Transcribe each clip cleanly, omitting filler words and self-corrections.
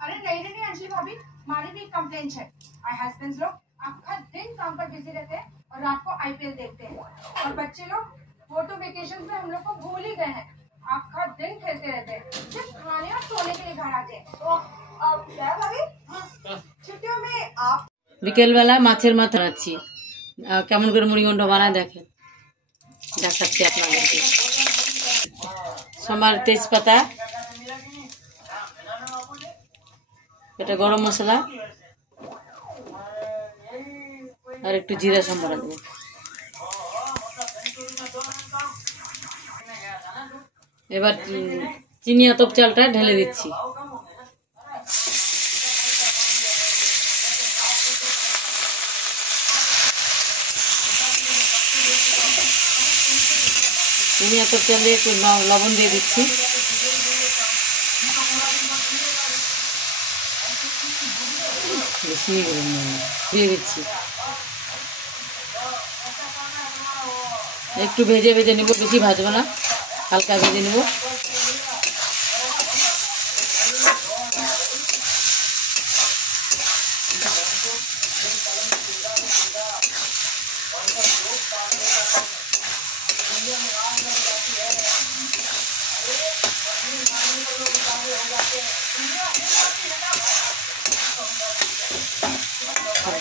अरे नहीं अंजलि भाभी, हमारी भी कंप्लेंट है। हस्बैंड्स लोग आखा दिन काम पर बिजी रहते हैं और रात को आईपीएल देखते हैं, और बच्चे लोग वो तो वेकेशन में हम लोग को भूल ही गए हैं, आखा दिन खेलते रहते हैं, सिर्फ खाने और सोने के लिए घर आते हैं। तो क्या भाभी, छुट्टियों में आप বিকেল বেলা মাছের মাথা রাখছি, কেমন করে মুড়িঘণ্ট বানায় দেখেন, দেখাচ্ছি আপনাদেরকে। সোমার তেজপাতা, এটা গরম মশলা আর একটু জিরা সম্বরা দেবো। এবার চিনি আতপ চালটা ঢেলে দিচ্ছি। চিনি আতপ চাল দিয়ে একটু লবণ দিয়ে দিচ্ছি। বেশি দিয়ে দিচ্ছি, একটু ভেজে ভেজে নিব, বেশি ভাজবো না, হালকা ভেজে নিব।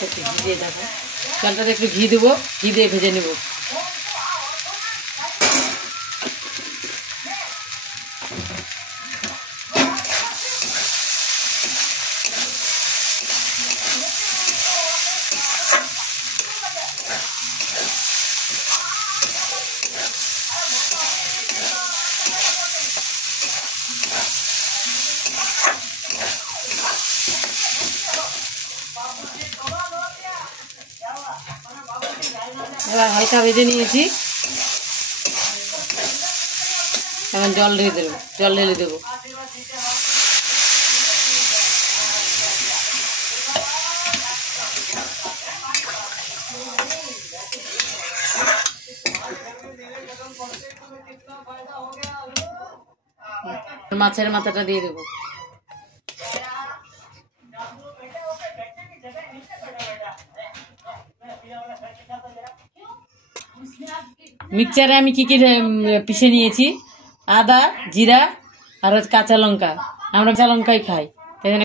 একটু ঘি দিয়ে দেখো, চালটাতে একটু ঘি দেবো, ঘি দিয়ে ভেজে নেব। এবার হালকা ভেজে নিয়েছি, এখন জল ঢেলে দেবো, জল ঢেলে দেবো। মাছের মাথাটা দিয়ে দেবো। মিক্সচারে আমি কি কি পিষে নিয়েছি, আদা, জিরা আর কাঁচা লঙ্কা, আমরা কাঁচা লঙ্কাই খাই, তাই জন্য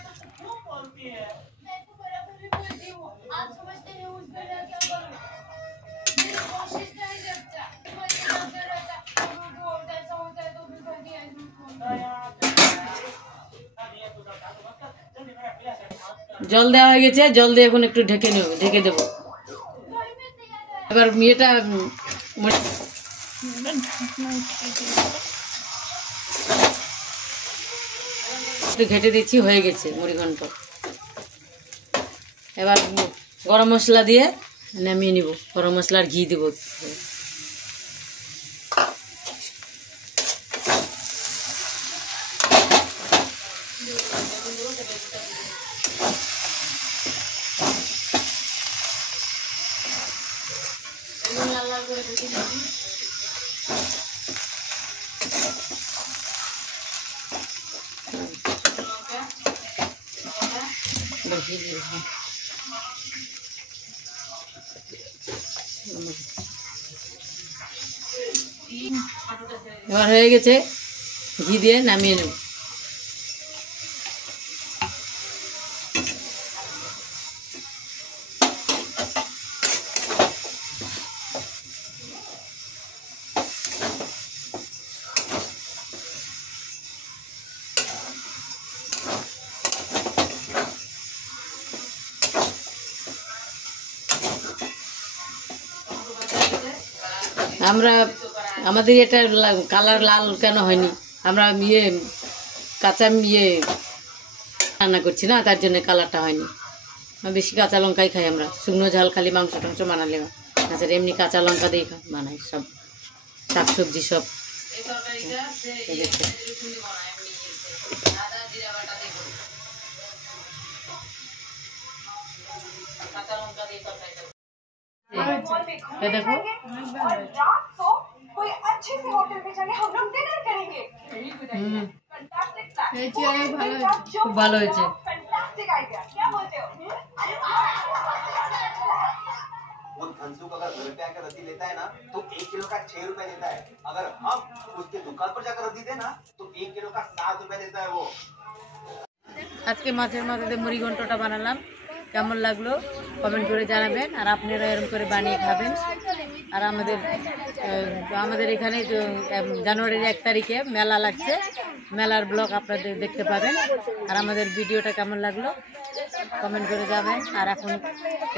জল দেওয়া হয়ে গেছে। জল দিয়ে এখন একটু ঢেকে দেবো। এবার এটা একটু ঘেটে দিচ্ছি, হয়ে গেছে মুড়িঘণ্ট। এবার গরম মশলা দিয়ে নামিয়ে নিব, গরম মশলার ঘি দেবো। এবার হয়ে গেছে, ঘি দিয়ে নামিয়ে নেব। আমরা আমাদের এটা কালার লাল কেন হয়নি, আমরা কাঁচা রান্না করছি না, তার জন্য কালারটা হয়নি। বেশি কাঁচা লঙ্কাই খাই আমরা, শুকনো ঝাল খালি মাংস টাংস বানালে, তাছাড়া এমনি কাঁচা লঙ্কা দিয়ে বানাই সব শাকসবজি সব। দেখো अच्छे से होटल में जाके हम लोग डिनर करेंगे। খুব ভালো হয়েছে। फैंटास्टिक आइडिया, क्या बोलते हो? वो धनसुख अगर घर पे आकर रद्दी लेता है ना तो 1 किलो का 6 रुपए देता है। अगर हम उसके दुकान पर जाकर रद्दी दे ना तो 1 किलो का 7 रुपए देता है वो। আজকে মাছের মাথাতে মুড়ি ঘন্টটা বানালাম, কেমন লাগলো কমেন্ট করে জানাবেন। আর আপনারা এরকম করে বানিয়ে খাবেন। আর আমাদের এখানে জানুয়ারির 1 তারিখে মেলা লাগছে, মেলার ব্লগ আপনাদের দেখতে পাবেন। আর আমাদের ভিডিওটা কেমন লাগলো কমেন্ট করে যাবেন। আর এখন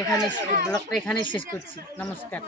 এখানে ব্লগটা এখানেই শেষ করছি। নমস্কার।